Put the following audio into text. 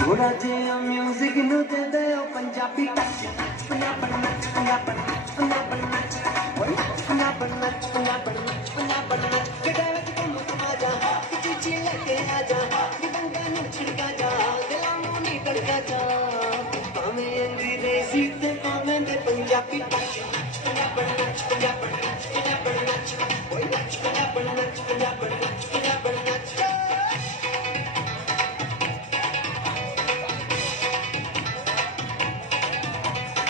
थोड़ा जिहा म्यूजिक नू दे दे ओ पंजाबी टच पंजाबन नच पंजाबन नच पंजाबन नच ओए पंजाबन नच पंजाबन नच पंजाबन नच गड्डे विच घुम घुमा जा चीची लेके आ जा दंगा नू छिड़का जा दिलां नू नी तड़का जा भावें अंग्रेजी ते भावें दे पंजाबी टच पंजाबन नच पंजाबन नच पंजाबन नच ओए नच पंजाबन नच पंजाबन नच